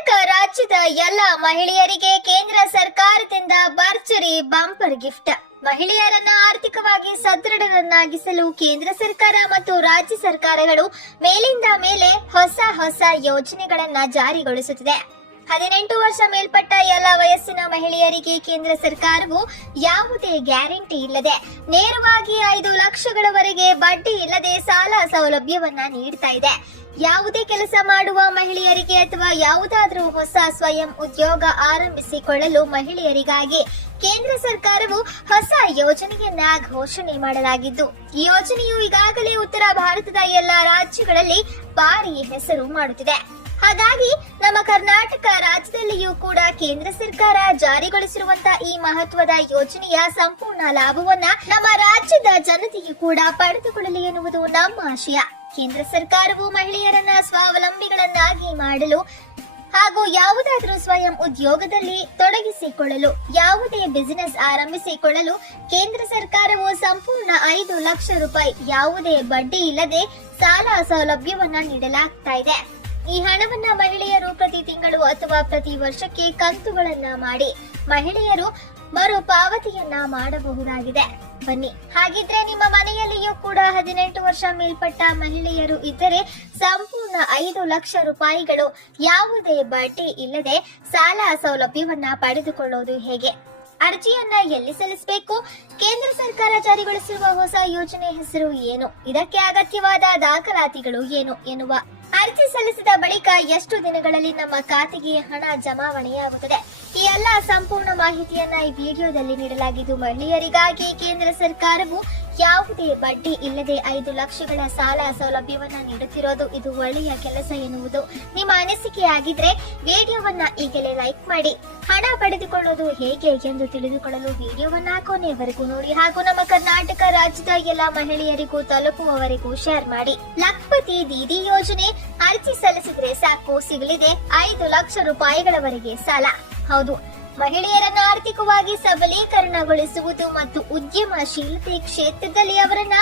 ಕರ್ನಾಟಕ ರಾಜ್ಯದ ಎಲ್ಲ ಮಹಿಳೆಯರಿಗೆ ಕೇಂದ್ರ ಸರ್ಕಾರದಿಂದ ಭರ್ಜರಿ ಬಂಪರ್ ಗಿಫ್ಟ್. ಮಹಿಳೆಯರನ್ನ ಆರ್ಥಿಕವಾಗಿ ಸದೃಢರನ್ನಾಗಿಸಲು ಕೇಂದ್ರ ಸರ್ಕಾರ ಮತ್ತು ರಾಜ್ಯ ಸರ್ಕಾರಗಳು ಮೇಲಿಂದ ಮೇಲೆ ಹೊಸ ಯೋಜನೆಗಳನ್ನ ಜಾರಿಗೊಳಿಸುತ್ತಿದೆ. 18 ವರ್ಷ ಮೇಲ್ಪಟ್ಟ ಎಲ್ಲ ವಯಸ್ಸಿನ ಮಹಿಳೆಯರಿಗೆ ಕೇಂದ್ರ ಸರ್ಕಾರವು ಯಾವುದೇ ಗ್ಯಾರಂಟಿ ಇಲ್ಲದೆ ನೇರವಾಗಿ 5 ಲಕ್ಷಗಳವರೆಗೆ ಬಡ್ಡಿ ಇಲ್ಲದೆ ಸಾಲ ಸೌಲಭ್ಯವನ್ನ ನೀಡ್ತಾ ಇದೆ. ಯಾವುದೇ ಕೆಲಸ ಮಾಡುವ ಮಹಿಳೆಯರಿಗೆ ಅಥವಾ ಯಾವುದಾದರೂ ಹೊಸ ಸ್ವಯಂ ಉದ್ಯೋಗ ಆರಂಭಿಸಿಕೊಳ್ಳಲು ಮಹಿಳೆಯರಿಗಾಗಿ ಕೇಂದ್ರ ಸರ್ಕಾರವು ಹೊಸ ಯೋಜನೆಯನ್ನ ಘೋಷಣೆ ಮಾಡಲಾಗಿದ್ದು, ಈ ಯೋಜನೆಯು ಈಗಾಗಲೇ ಉತ್ತರ ಭಾರತದ ಎಲ್ಲಾ ರಾಜ್ಯಗಳಲ್ಲಿ ಭಾರಿ ಹೆಸರು ಮಾಡುತ್ತಿದೆ. ಹಾಗಾಗಿ ನಮ್ಮ ಕರ್ನಾಟಕ ರಾಜ್ಯದಲ್ಲಿಯೂ ಕೂಡ ಕೇಂದ್ರ ಸರ್ಕಾರ ಜಾರಿಗೊಳಿಸಿರುವಂತಹ ಈ ಮಹತ್ವದ ಯೋಜನೆಯ ಸಂಪೂರ್ಣ ಲಾಭವನ್ನ ನಮ್ಮ ರಾಜ್ಯದ ಜನತೆಯು ಕೂಡ ಪಡೆದುಕೊಳ್ಳಲಿ ಎನ್ನುವುದು ನಮ್ಮ ಆಶಯ. ಕೇಂದ್ರ ಸರ್ಕಾರವು ಮಹಿಳೆಯರನ್ನ ಸ್ವಾವಲಂಬಿಗಳನ್ನಾಗಿ ಮಾಡಲು ಹಾಗೂ ಯಾವುದಾದರೂ ಸ್ವಯಂ ಉದ್ಯೋಗದಲ್ಲಿ ತೊಡಗಿಸಿಕೊಳ್ಳಲು, ಯಾವುದೇ ಬಿಸಿನೆಸ್ ಆರಂಭಿಸಿಕೊಳ್ಳಲು ಕೇಂದ್ರ ಸರ್ಕಾರವು ಸಂಪೂರ್ಣ 5 ಲಕ್ಷ ರೂಪಾಯಿ ಯಾವುದೇ ಬಡ್ಡಿ ಇಲ್ಲದೆ ಸಾಲ ಸೌಲಭ್ಯವನ್ನ ನೀಡಲಾಗ್ತಾ ಇದೆ. ಈ ಹಣವನ್ನ ಮಹಿಳೆಯರು ಪ್ರತಿ ತಿಂಗಳು ಅಥವಾ ಪ್ರತಿ ವರ್ಷಕ್ಕೆ ಕಂತುಗಳನ್ನ ಮಾಡಿ ಮಹಿಳೆಯರು ಮರುಪಾವತಿಯನ್ನ ಮಾಡಬಹುದಾಗಿದೆ. ಬನ್ನಿ, ಹಾಗಿದ್ರೆ ನಿಮ್ಮ ಮನೆಯಲ್ಲಿಯೂ ಕೂಡ 18 ವರ್ಷ ಮೇಲ್ಪಟ್ಟ ಮಹಿಳೆಯರು ಇದ್ದರೆ ಸಂಪೂರ್ಣ 5 ಲಕ್ಷ ರೂಪಾಯಿಗಳು ಯಾವುದೇ ಬಡ್ಡಿ ಇಲ್ಲದೆ ಸಾಲ ಸೌಲಭ್ಯವನ್ನ ಪಡೆದುಕೊಳ್ಳೋದು ಹೇಗೆ? ಅರ್ಜಿಯನ್ನ ಎಲ್ಲಿ ಸಲ್ಲಿಸಬೇಕು? ಕೇಂದ್ರ ಸರ್ಕಾರ ಜಾರಿಗೊಳಿಸಿರುವ ಹೊಸ ಯೋಜನೆ ಹೆಸರು ಏನು? ಇದಕ್ಕೆ ಅಗತ್ಯವಾದ ದಾಖಲಾತಿಗಳು ಏನು ಎನ್ನುವ ಅರ್ಜಿ ಸಲ್ಲಿಸಿದ ಬಳಿಕ ಎಷ್ಟು ದಿನಗಳಲ್ಲಿ ನಮ್ಮ ಖಾತೆಗೆ ಹಣ ಜಮಾವಣೆಯಾಗುತ್ತದೆ? ಈ ಎಲ್ಲ ಸಂಪೂರ್ಣ ಮಾಹಿತಿಯನ್ನ ಈ ವಿಡಿಯೋದಲ್ಲಿ ನೀಡಲಾಗಿದ್ದು, ಮಹಿಳೆಯರಿಗಾಗಿ ಕೇಂದ್ರ ಸರ್ಕಾರವು ಯಾವುದೇ ಬಡ್ಡಿ ಇಲ್ಲದೆ 5 ಲಕ್ಷಗಳ ಸಾಲ ಸೌಲಭ್ಯವನ್ನ ನೀಡುತ್ತಿರೋದು ಇದು ಒಳ್ಳೆಯ ಕೆಲಸ ಎನ್ನುವುದು ನಿಮ್ಮ ಅನಿಸಿಕೆಯಾಗಿದ್ರೆ ವಿಡಿಯೋವನ್ನ ಈಗಲೇ ಲೈಕ್ ಮಾಡಿ. ಹಣ ಪಡೆದುಕೊಳ್ಳೋದು ಹೇಗೆ ಎಂದು ತಿಳಿದುಕೊಳ್ಳಲು ವಿಡಿಯೋವನ್ನ ಕೊನೆಯವರೆಗೂ ನೋಡಿ ಹಾಗೂ ನಮ್ಮ ಕರ್ನಾಟಕ ರಾಜ್ಯದ ಎಲ್ಲ ಮಹಿಳೆಯರಿಗೂ ತಲುಪುವವರೆಗೂ ಶೇರ್ ಮಾಡಿ. ಲಖ್ಪತಿ ದೀದಿ ಯೋಜನೆ ಅರ್ಜಿ ಸಲ್ಲಿಸಿದ್ರೆ ಸಾಕು, ಸಿಗಲಿದೆ 5 ಲಕ್ಷ ರೂಪಾಯಿಗಳವರೆಗೆ ಸಾಲ. ಹೌದು, ಮಹಿಳೆಯರನ್ನ ಆರ್ಥಿಕವಾಗಿ ಸಬಲೀಕರಣಗೊಳಿಸುವುದು ಮತ್ತು ಉದ್ಯಮಶೀಲತೆ ಕ್ಷೇತ್ರದಲ್ಲಿ ಅವರನ್ನ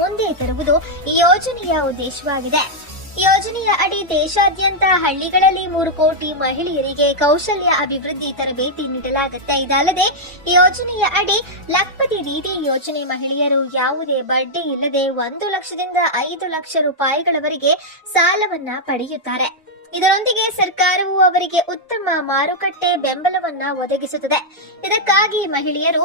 ಮುಂದೆ ತರುವುದು ಈ ಯೋಜನೆಯ ಉದ್ದೇಶವಾಗಿದೆ. ಯೋಜನೆಯ ಅಡಿ ದೇಶಾದ್ಯಂತ ಹಳ್ಳಿಗಳಲ್ಲಿ 3 ಕೋಟಿ ಮಹಿಳೆಯರಿಗೆ ಕೌಶಲ್ಯ ಅಭಿವೃದ್ಧಿ ತರಬೇತಿ ನೀಡಲಾಗುತ್ತೆ. ಇದಲ್ಲದೆ ಈ ಯೋಜನೆಯ ಅಡಿ ಲಖ್ಪತಿ ದೀದಿ ಯೋಜನೆ ಮಹಿಳೆಯರು ಯಾವುದೇ ಬಡ್ಡಿ ಇಲ್ಲದೆ 1 ಲಕ್ಷದಿಂದ 5 ಲಕ್ಷ ರೂಪಾಯಿಗಳವರೆಗೆ ಸಾಲವನ್ನ ಪಡೆಯುತ್ತಾರೆ. ಇದರೊಂದಿಗೆ ಸರ್ಕಾರವು ಅವರಿಗೆ ಉತ್ತಮ ಮಾರುಕಟ್ಟೆ ಬೆಂಬಲವನ್ನ ಒದಗಿಸುತ್ತದೆ. ಇದಕ್ಕಾಗಿ ಮಹಿಳೆಯರು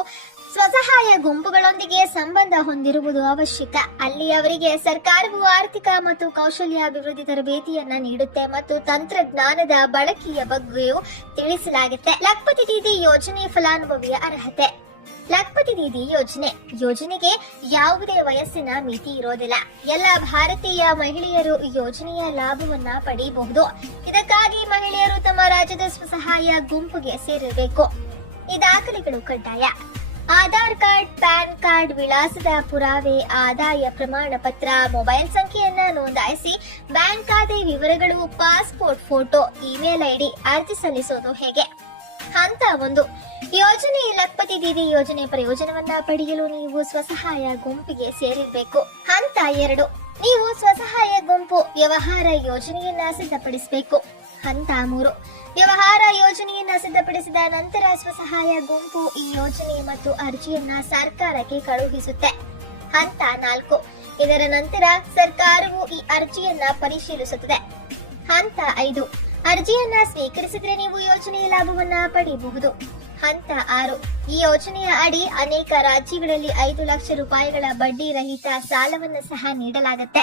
ಸ್ವಸಹಾಯ ಗುಂಪುಗಳೊಂದಿಗೆ ಸಂಬಂಧ ಹೊಂದಿರುವುದು ಅವಶ್ಯಕ. ಅಲ್ಲಿ ಅವರಿಗೆ ಸರ್ಕಾರವು ಆರ್ಥಿಕ ಮತ್ತು ಕೌಶಲ್ಯ ಅಭಿವೃದ್ಧಿ ತರಬೇತಿಯನ್ನ ನೀಡುತ್ತೆ ಮತ್ತು ತಂತ್ರಜ್ಞಾನದ ಬಳಕೆಯ ಬಗ್ಗೆಯೂ ತಿಳಿಸಲಾಗುತ್ತೆ. ಲಖ್ಪತಿ ದೀದಿ ಯೋಜನೆ ಫಲಾನುಭವಿಯ ಅರ್ಹತೆ. ಲಖ್ಪತಿ ದೀದಿ ಯೋಜನೆಗೆ ಯಾವುದೇ ವಯಸ್ಸಿನ ಮಿತಿ ಇರೋದಿಲ್ಲ. ಎಲ್ಲ ಭಾರತೀಯ ಮಹಿಳೆಯರು ಈ ಯೋಜನೆಯ ಲಾಭವನ್ನ ಪಡೆಯಬಹುದು. ಇದಕ್ಕಾಗಿ ಮಹಿಳೆಯರು ತಮ್ಮ ರಾಜ್ಯದ ಸ್ವಸಹಾಯ ಗುಂಪಿಗೆ ಸೇರಬೇಕು. ಈ ದಾಖಲೆಗಳು ಕಡ್ಡಾಯ: ಆಧಾರ್ ಕಾರ್ಡ್, ಪ್ಯಾನ್ ಕಾರ್ಡ್, ವಿಳಾಸದ ಪುರಾವೆ, ಆದಾಯ ಪ್ರಮಾಣ ಪತ್ರ, ಮೊಬೈಲ್ ಸಂಖ್ಯೆಯನ್ನ ನೋಂದಾಯಿಸಿ, ಬ್ಯಾಂಕ್ ಖಾತೆ ವಿವರಗಳು, ಪಾಸ್ಪೋರ್ಟ್ ಫೋಟೋ, ಇಮೇಲ್ ಐಡಿ. ಅರ್ಜಿ ಸಲ್ಲಿಸೋದು ಹೇಗೆ? ಹಂತ 1, ಯೋಜನೆ ಲಖ್ಪತಿ ದೀದಿ ಯೋಜನೆ ಪ್ರಯೋಜನವನ್ನ ಪಡೆಯಲು ನೀವು ಸ್ವಸಹಾಯ ಗುಂಪಿಗೆ ಸೇರಿರಬೇಕು. ಹಂತ 2, ನೀವು ಸ್ವಸಹಾಯ ಗುಂಪು ವ್ಯವಹಾರ ಯೋಜನೆಯನ್ನ ಸಿದ್ಧಪಡಿಸಬೇಕು. ಹಂತ 3, ವ್ಯವಹಾರ ಯೋಜನೆಯನ್ನ ಸಿದ್ಧಪಡಿಸಿದ ನಂತರ ಸ್ವಸಹಾಯ ಗುಂಪು ಈ ಯೋಜನೆ ಮತ್ತು ಅರ್ಜಿಯನ್ನ ಸರ್ಕಾರಕ್ಕೆ ಕಳುಹಿಸುತ್ತೆ. ಹಂತ 4, ಇದರ ನಂತರ ಸರ್ಕಾರವು ಈ ಅರ್ಜಿಯನ್ನ ಪರಿಶೀಲಿಸುತ್ತದೆ. ಹಂತ 5, ಅರ್ಜಿಯನ್ನ ಸ್ವೀಕರಿಸಿದ್ರೆ ನೀವು ಯೋಜನೆಯ ಲಾಭವನ್ನ ಪಡೆಯಬಹುದು. ಹಂತ 6, ಈ ಯೋಜನೆಯ ಅಡಿ ಅನೇಕ ರಾಜ್ಯಗಳಲ್ಲಿ 5 ಲಕ್ಷ ರೂಪಾಯಿಗಳ ಬಡ್ಡಿ ರಹಿತ ಸಾಲವನ್ನು ಸಹ ನೀಡಲಾಗುತ್ತೆ.